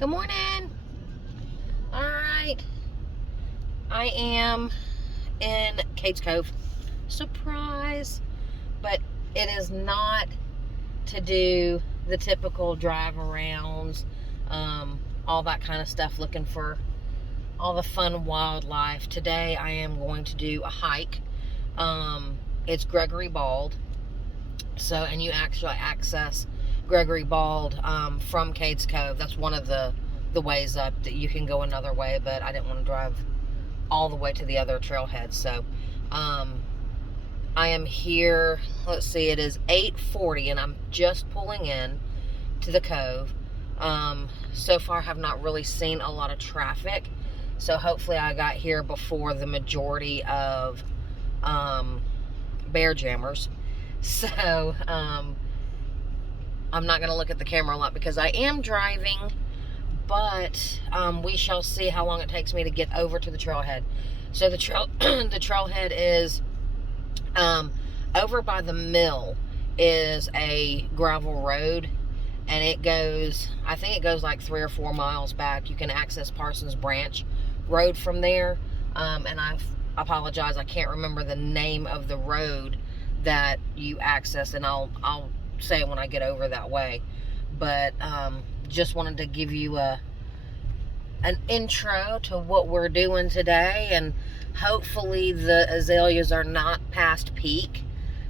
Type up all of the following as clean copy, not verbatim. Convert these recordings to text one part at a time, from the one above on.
Good morning. All right. I am in Cades Cove. Surprise. But it is not to do the typical drive arounds, all that kind of stuff, looking for all the fun wildlife. Today I am going to do a hike. It's Gregory Bald. And you actually access Gregory Bald from Cades Cove. That's one of the ways up. That you can go another way, but I didn't want to drive all the way to the other trailhead. So I am here. Let's see, it is 8:40 and I'm just pulling in to the cove. So far have not really seen a lot of traffic, so hopefully I got here before the majority of bear jammers. So I'm not going to look at the camera a lot because I am driving, but we shall see how long it takes me to get over to the trailhead. So the trailhead is over by the mill is a gravel road, and it goes, I think it goes like 3 or 4 miles back. You can access Parsons Branch Road from there, and I apologize, I can't remember the name of the road that you access, and I'll say it when I get over that way. But just wanted to give you an intro to what we're doing today, and hopefully the azaleas are not past peak.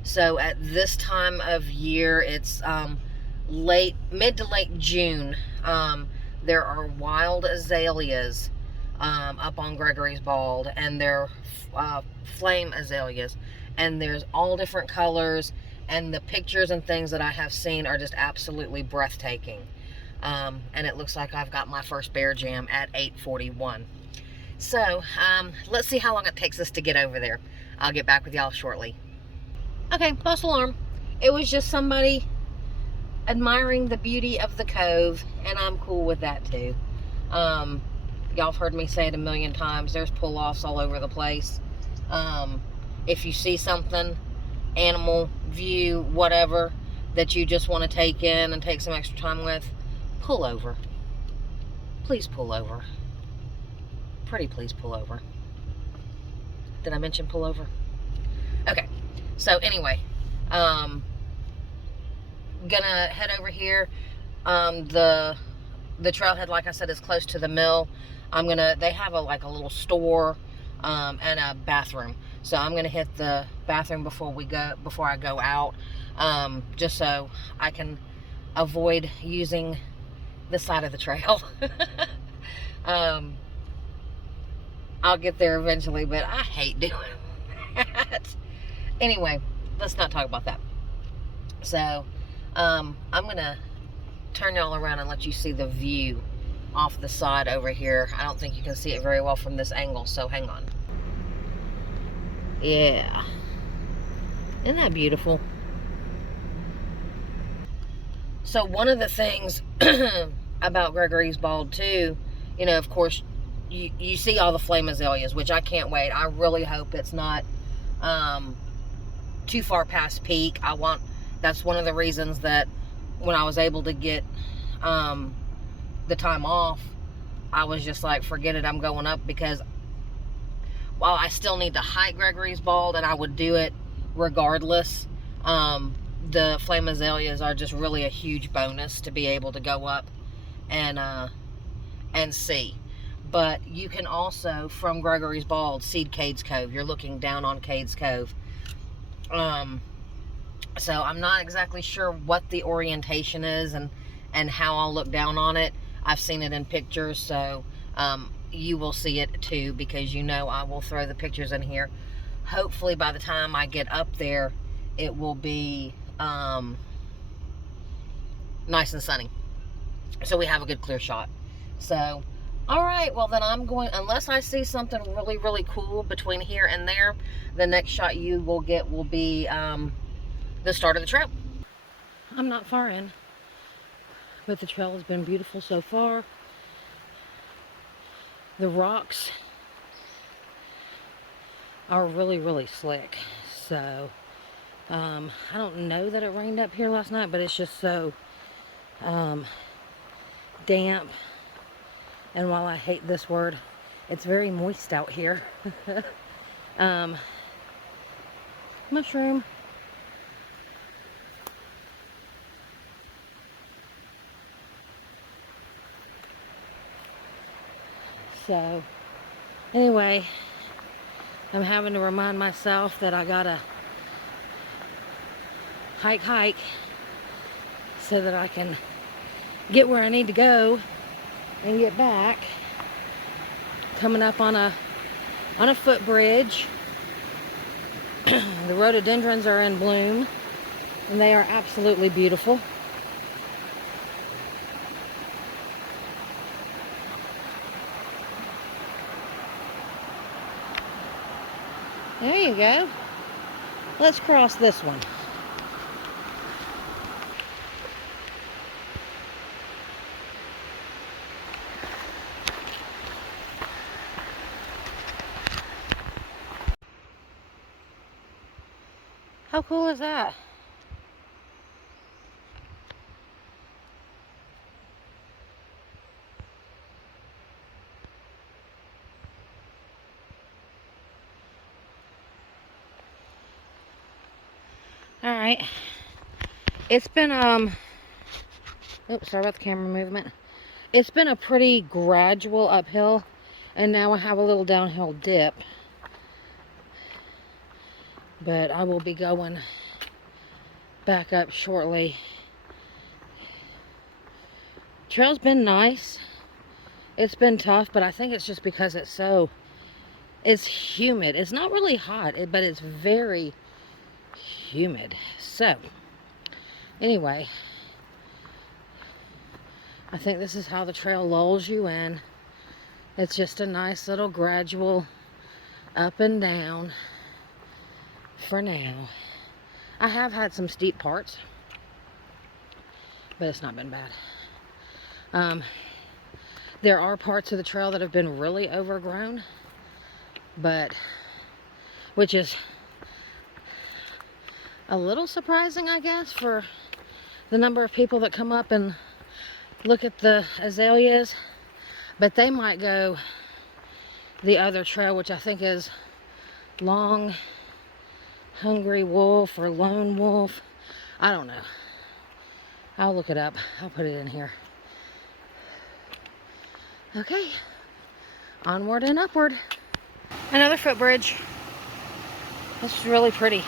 So at this time of year, it's mid to late June. There are wild azaleas up on Gregory's Bald, and they're flame azaleas, and there's all different colors, and the pictures and things that I have seen are just absolutely breathtaking. And it looks like I've got my first bear jam at 8:41. So let's see how long it takes us to get over there. I'll get back with y'all shortly. Okay, false alarm. It was just somebody admiring the beauty of the cove, and I'm cool with that too. Y'all have heard me say it a million times. There's pull-offs all over the place. If you see something, animal, view, whatever, that you just want to take in and take some extra time with, pull over. Please pull over. Pretty please pull over. Did I mention pull over? Okay. So anyway, gonna head over here. The trailhead, like I said, is close to the mill. They have a little store and a bathroom. So I'm gonna hit the bathroom before I go out, just so I can avoid using the side of the trail. I'll get there eventually, but I hate doing that. Anyway, let's not talk about that. So I'm gonna turn y'all around and let you see the view off the side over here. I don't think you can see it very well from this angle, so hang on. Yeah, isn't that beautiful? So one of the things about Gregory's Bald too, of course, you see all the flame azaleas, which I can't wait. I really hope it's not too far past peak. That's one of the reasons that when I was able to get the time off, I was just like, forget it, I'm going up, because while I still need to hike Gregory's Bald, and I would do it regardless, the flame azaleas are just really a huge bonus to be able to go up and see. But you can also, from Gregory's Bald, see Cades Cove. You're looking down on Cades Cove. So I'm not exactly sure what the orientation is and how I'll look down on it. I've seen it in pictures, so you will see it too, because I will throw the pictures in here. Hopefully by the time I get up there, it will be nice and sunny, so we have a good clear shot. So all right, well then I'm going, unless I see something really, really cool between here and there, the next shot you will get will be the start of the trail. I'm not far in, but the trail has been beautiful so far. The rocks are really, really slick. So I don't know that it rained up here last night, but it's just so damp And while I hate this word, it's very moist out here. Mushroom. So, anyway, I'm having to remind myself that I gotta hike so that I can get where I need to go and get back. Coming up on a footbridge. The rhododendrons are in bloom and they are absolutely beautiful. There you go. Let's cross this one. How cool is that? All right. It's been oops, sorry about the camera movement. It's been a pretty gradual uphill, and now I have a little downhill dip. But I will be going back up shortly. Trail's been nice. It's been tough, but I think it's just because it's humid. It's not really hot, but it's very humid. So, anyway, I think this is how the trail lulls you in. It's just a nice little gradual up and down for now. I have had some steep parts, but it's not been bad. There are parts of the trail that have been really overgrown, which is a little surprising, I guess, for the number of people that come up and look at the azaleas. But they might go the other trail, which I think is Long Hungry Wolf or Lone Wolf. I don't know. I'll look it up. I'll put it in here. Okay. Onward and upward. Another footbridge. This is really pretty.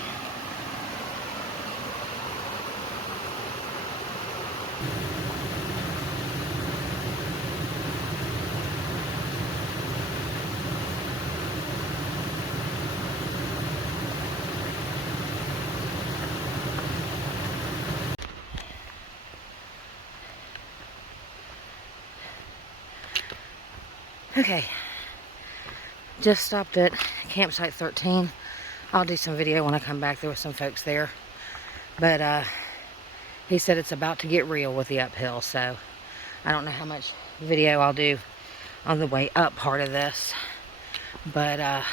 Okay, just stopped at campsite 13. I'll do some video when I come back. There were some folks there, but he said it's about to get real with the uphill, so I don't know how much video I'll do on the way up part of this, but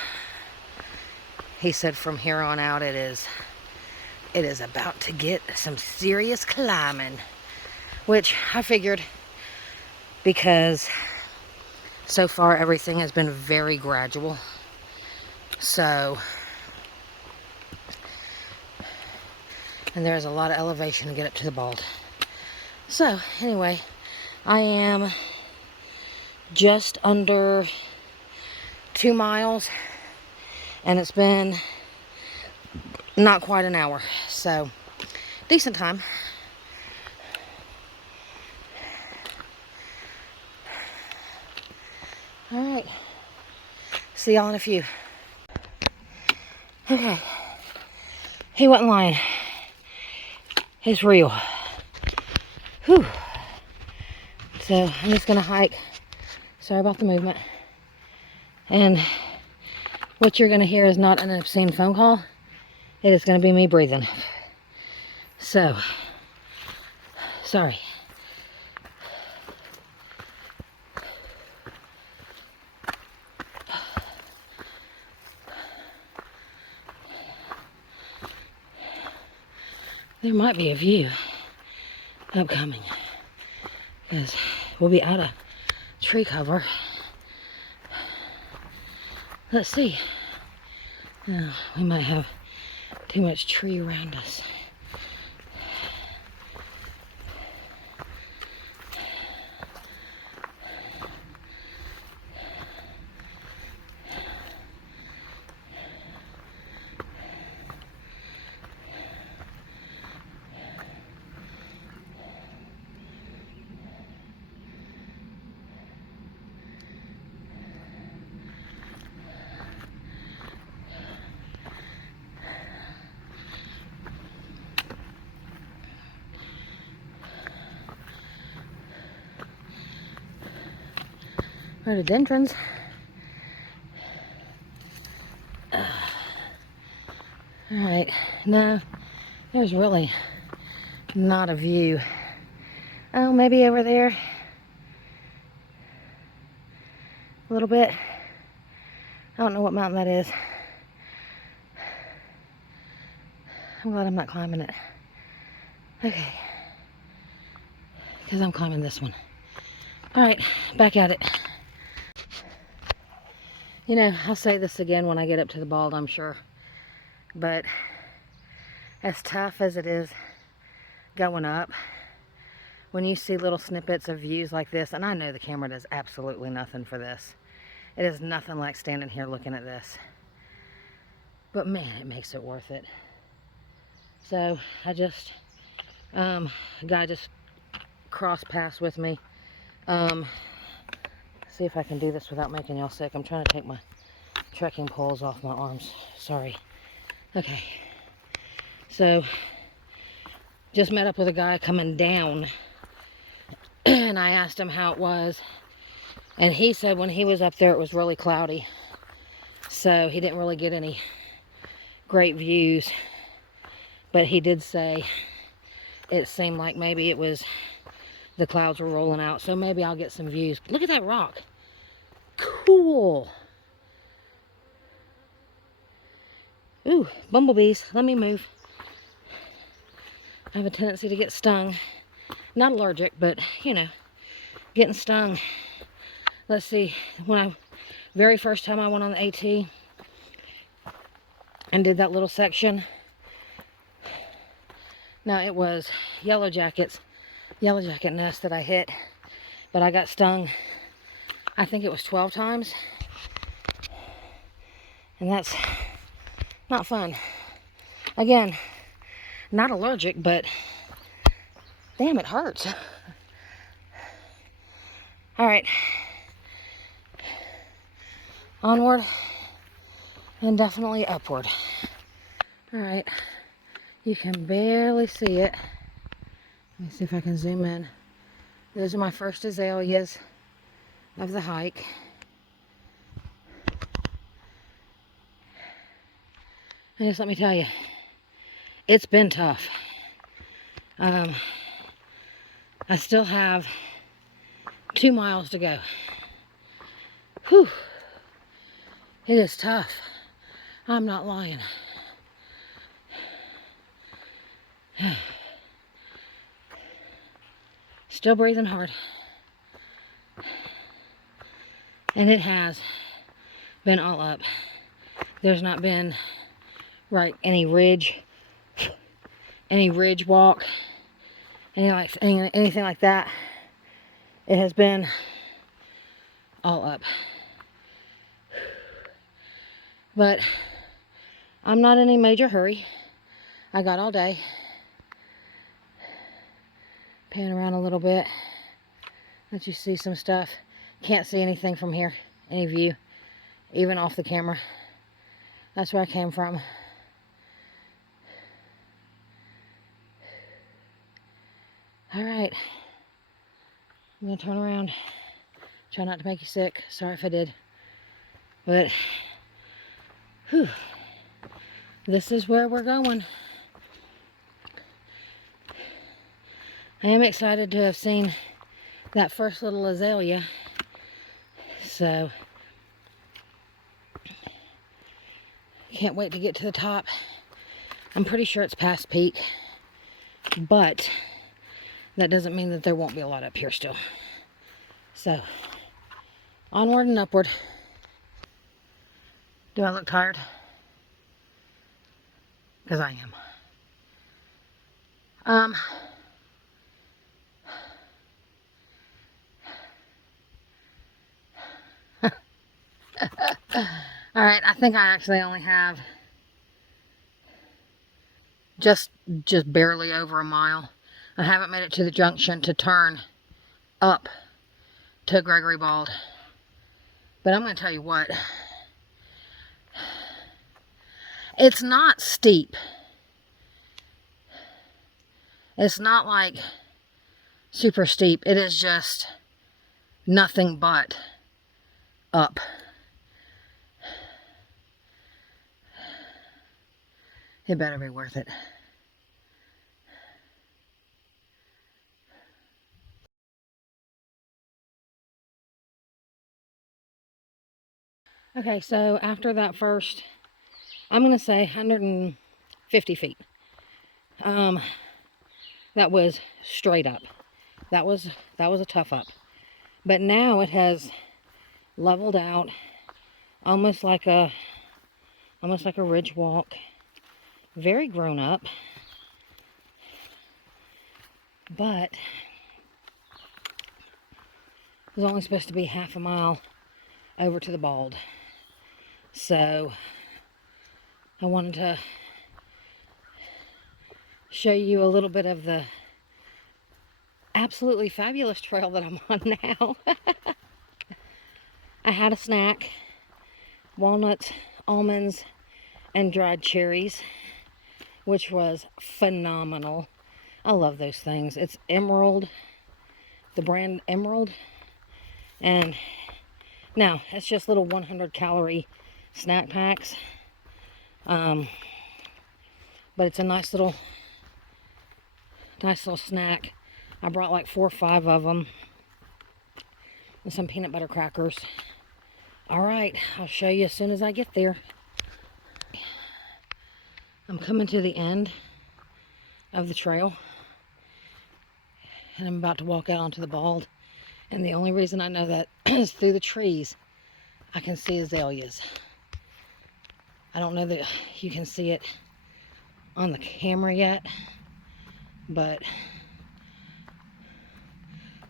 he said from here on out it is about to get some serious climbing, which I figured, because so far everything has been very gradual. So, and there's a lot of elevation to get up to the Bald. So anyway, I am just under 2 miles and it's been not quite an hour, so decent time. All right, see y'all in a few. Okay, he wasn't lying. It's real. Whew. So I'm just gonna hike. Sorry about the movement. And what you're gonna hear is not an obscene phone call. It is gonna be me breathing. So, sorry. There might be a view upcoming, because we'll be out of tree cover. Let's see. Oh, we might have too much tree around us. Rhododendrons. Alright, no, there's really not a view. Oh, maybe over there. A little bit. I don't know what mountain that is. I'm glad I'm not climbing it. Okay. Because I'm climbing this one. Alright, back at it. You know, I'll say this again when I get up to the Bald, I'm sure. But as tough as it is going up, when you see little snippets of views like this, and I know the camera does absolutely nothing for this. It is nothing like standing here looking at this. But man, it makes it worth it. So I just, a guy just crossed paths with me. See if I can do this without making y'all sick. I'm trying to take my trekking poles off my arms. Sorry. Okay. So, just met up with a guy coming down. And I asked him how it was. And he said when he was up there, it was really cloudy. So, he didn't really get any great views. But he did say it seemed like maybe it was the clouds were rolling out. So, maybe I'll get some views. Look at that rock. Cool. Ooh, bumblebees. Let me move. I have a tendency to get stung. Not allergic, but, you know, getting stung. Let's see. Very first time I went on the AT and did that little section. Now, it was yellow jacket nest that I hit. But I got stung, I think it was 12 times. And that's not fun. Again, not allergic, but damn, it hurts. All right. Onward and definitely upward. All right. You can barely see it. Let me see if I can zoom in. Those are my first azaleas of the hike. And just let me tell you, it's been tough. I still have 2 miles to go. Whew. It is tough. I'm not lying. Still breathing hard. And it has been all up. There's not been any ridge walk, anything like that. It has been all up. But I'm not in any major hurry. I got all day. Pan around a little bit. Let you see some stuff. Can't see anything from here. Any view. Even off the camera. That's where I came from. Alright. I'm going to turn around. Try not to make you sick. Sorry if I did. But, whew. This is where we're going. I am excited to have seen that first little azalea. So, can't wait to get to the top. I'm pretty sure it's past peak. But that doesn't mean that there won't be a lot up here still. So, Onward and upward. Do I look tired? Because I am. All right, I think I actually only have just barely over a mile. I haven't made it to the junction to turn up to Gregory Bald. But I'm going to tell you what. It's not steep. It's not like super steep. It is just nothing but up. It better be worth it. Okay, so after that first, I'm going to say 150 feet. That was straight up. That was a tough up. But now it has leveled out almost like a ridge walk. Very grown up. But it was only supposed to be half a mile over to the Bald. So I wanted to show you a little bit of the absolutely fabulous trail that I'm on now. I had a snack, walnuts, almonds, and dried cherries, which was phenomenal. I love those things. It's Emerald, the brand Emerald. And now it's just little 100-calorie snack packs. But it's a nice little snack. I brought like 4 or 5 of them. And some peanut butter crackers. All right, I'll show you as soon as I get there. I'm coming to the end of the trail. And I'm about to walk out onto the Bald. And the only reason I know that is through the trees. I can see azaleas. I don't know that you can see it on the camera yet, but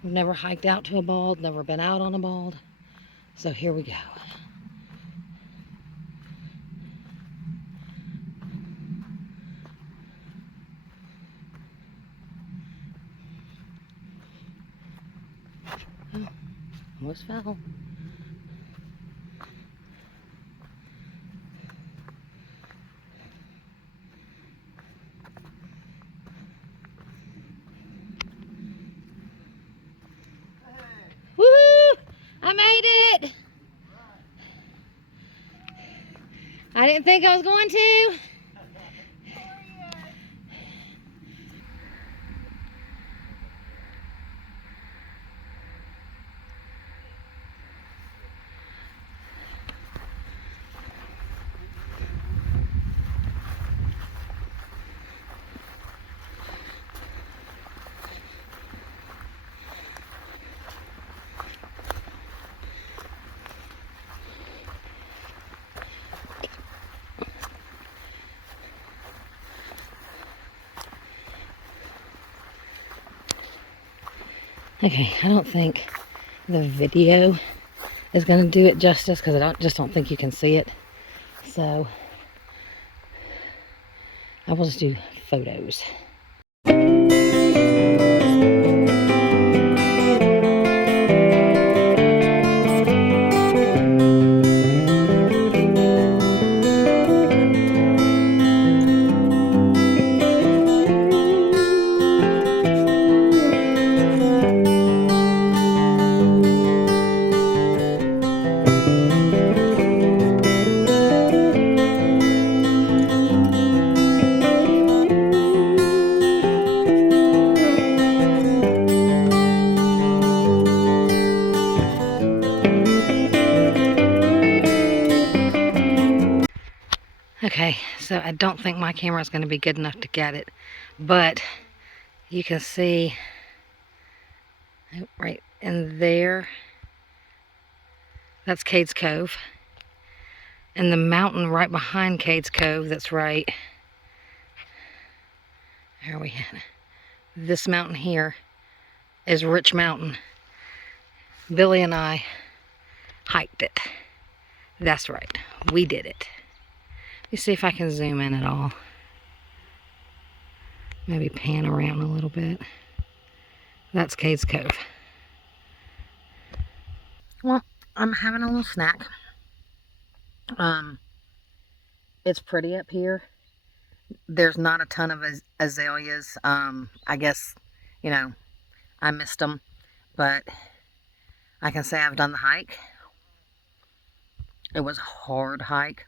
I've never hiked out to a Bald, never been out on a Bald. So here we go. Oh, almost fell. Woohoo! I made it! I didn't think I was going to. Okay, I don't think the video is going to do it justice because I just don't think you can see it. So I will just do photos. Okay, so I don't think my camera is going to be good enough to get it, but you can see right in there That's Cades Cove. And the mountain right behind Cades Cove, that's right. There we have this mountain here is Rich Mountain. Billy and I hiked it. That's right. We did it. Let me see if I can zoom in at all. Maybe pan around a little bit. That's Cades Cove. Well, I'm having a little snack. It's pretty up here. There's not a ton of azaleas. I guess, you know, I missed them, but I can say I've done the hike. It was a hard hike.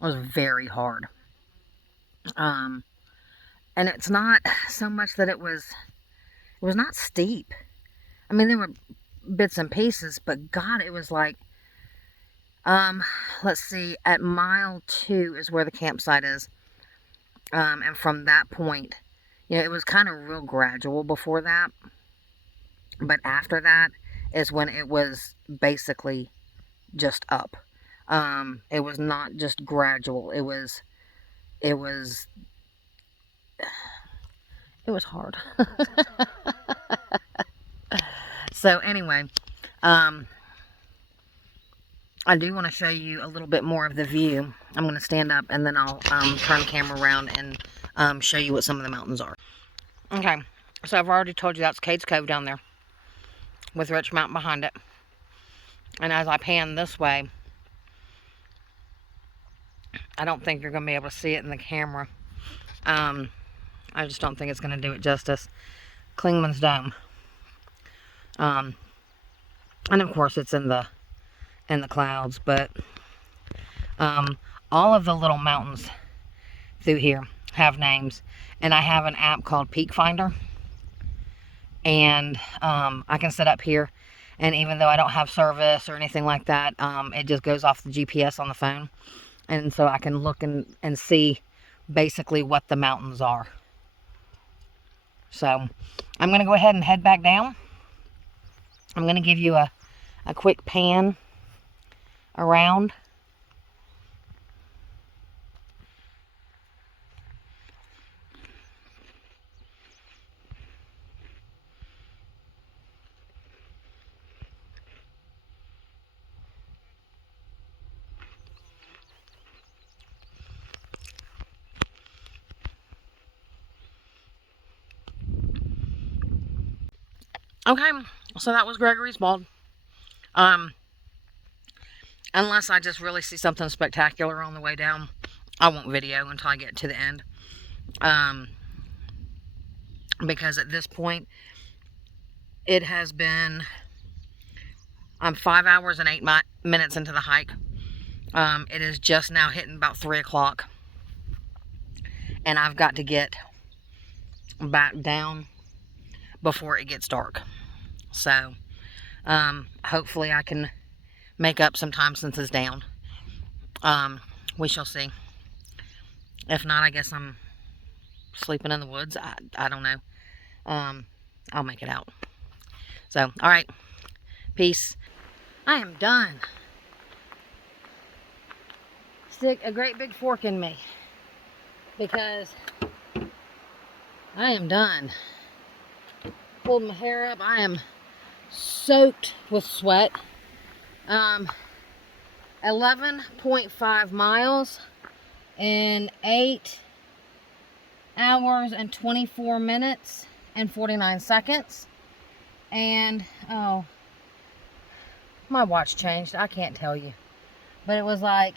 It was very hard. And it's not so much that it was not steep. I mean, there were bits and pieces, but God, it was like, let's see, at mile 2 is where the campsite is. And from that point, you know, it was kind of real gradual before that. But after that is when it was basically just up. It was not just gradual. It was hard. So anyway, I do want to show you a little bit more of the view. I'm going to stand up and then I'll turn the camera around and show you what some of the mountains are. Okay, so I've already told you that's Cades Cove down there with Rich Mountain behind it. And as I pan this way, I don't think you're going to be able to see it in the camera. I just don't think it's going to do it justice. Clingman's Dome. And of course it's in the clouds, but all of the little mountains through here have names, and I have an app called Peak Finder, and I can sit up here, and even though I don't have service or anything like that, it just goes off the GPS on the phone, and so I can look and see basically what the mountains are. So I'm going to go ahead and head back down. I'm going to give you a quick pan around. Okay, so that was Gregory's Bald. Unless I just really see something spectacular on the way down, I won't video until I get to the end. Because at this point, it has been, I'm 5 hours and 8 minutes into the hike. It is just now hitting about 3 o'clock. And I've got to get back down before it gets dark. So, hopefully I can make up some time since it's down. We shall see. If not, I guess I'm sleeping in the woods. I don't know. I'll make it out. So, alright. Peace. I am done. Stick a great big fork in me, because I am done. Pulled my hair up. I am soaked with sweat. 11.5 miles in 8 hours and 24 minutes and 49 seconds. And, oh, my watch changed. I can't tell you. But it was like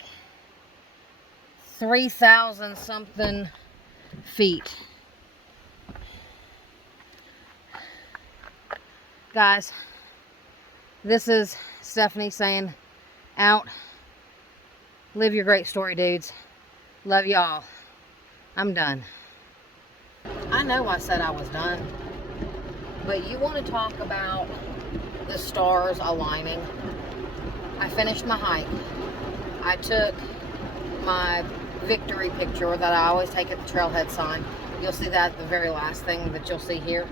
3,000 something feet. Guys, this is Stephanie saying out. Live your great story, dudes. Love y'all. I'm done. I know I said I was done, but you want to talk about the stars aligning. I finished my hike. I took my victory picture that I always take at the trailhead sign. You'll see that the very last thing that you'll see here.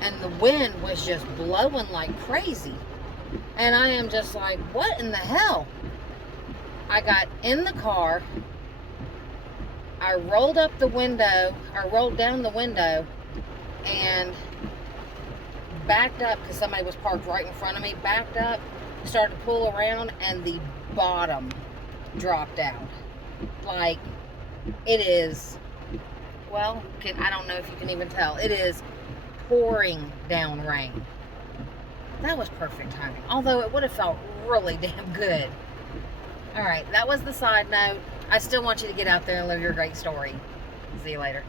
And the wind was just blowing like crazy. And I am just like, what in the hell? I got in the car. I rolled up the window. I rolled down the window and backed up because somebody was parked right in front of me. Backed up, started to pull around, and the bottom dropped out. Like, it is, well, I don't know if you can even tell. It is pouring down rain. That was perfect timing. Although it would have felt really damn good. All right, that was the side note. I still want you to get out there and live your great story. See you later.